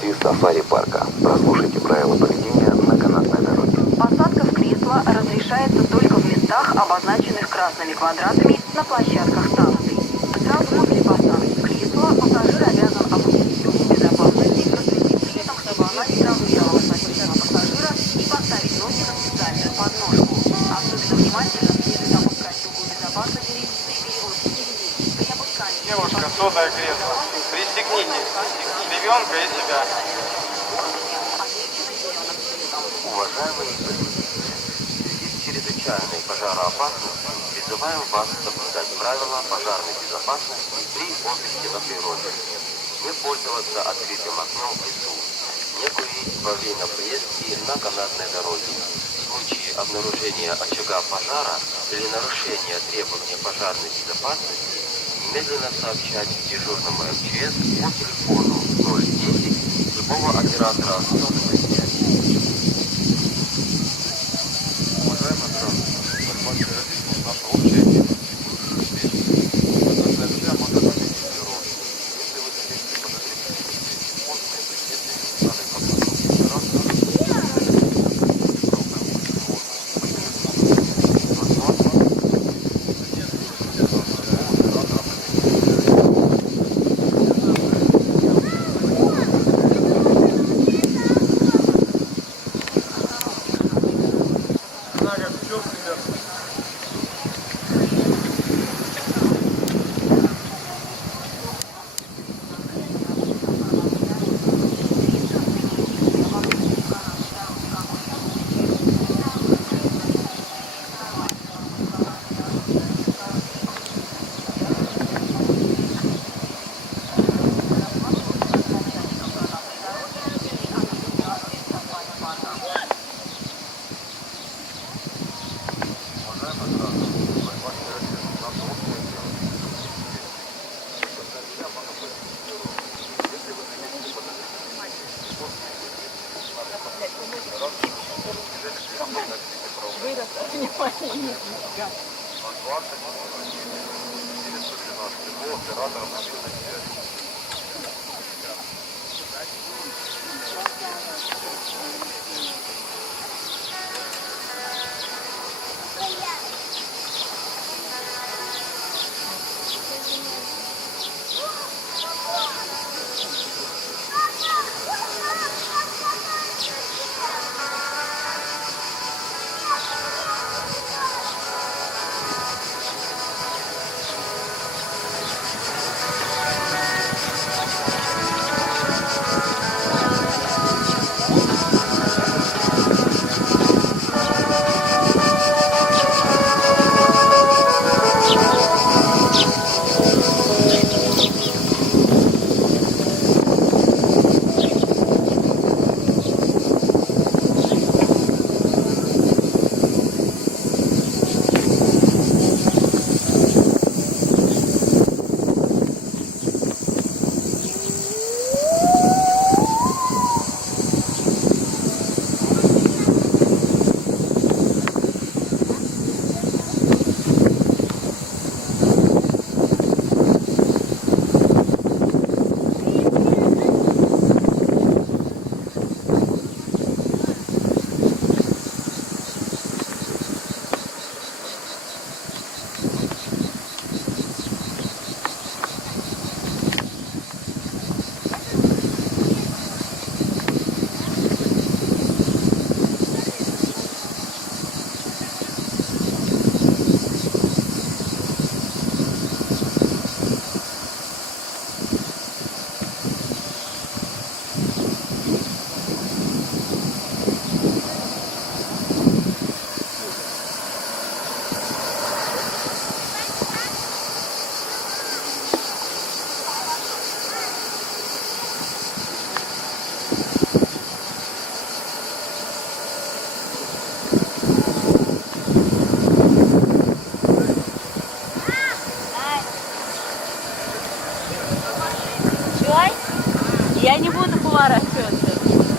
действий сафари-парка. Прослушайте правила поведения на канатной дороге. Посадка в кресло разрешается только в местах, обозначенных красными квадратами на площадках станции. Сразу после посадки в кресло пассажир обязан опустить руку безопасности, проследить при этом, чтобы она не травмировала соседнего пассажира и поставить ноги на специальную подножку. Особенно внимательно следует опускать руку безопасности при перевозке детей. При опускании... Девушка, сотое кресло. Пристегнитесь. Ребенка и себя. Уважаемые пассажиры, в связи с чрезвычайной пожароопасностью призываем вас соблюдать правила пожарной безопасности при отдыхе на природе. Не пользоваться открытым окном в лесу. Не курить во время поездки на канатной дороге. В случае обнаружения очага пожара или нарушения требований пожарной безопасности немедленно сообщать дежурному МЧС по телефону 010 любого оператора сотовой связи. Уважаемые граждане, борьба с терроризмом – наша общая тема. Это нельзя монотонить террор. Если вы заметите подозрительные способы преследования данной оператора мобильной связи. Я не буду поворачиваться.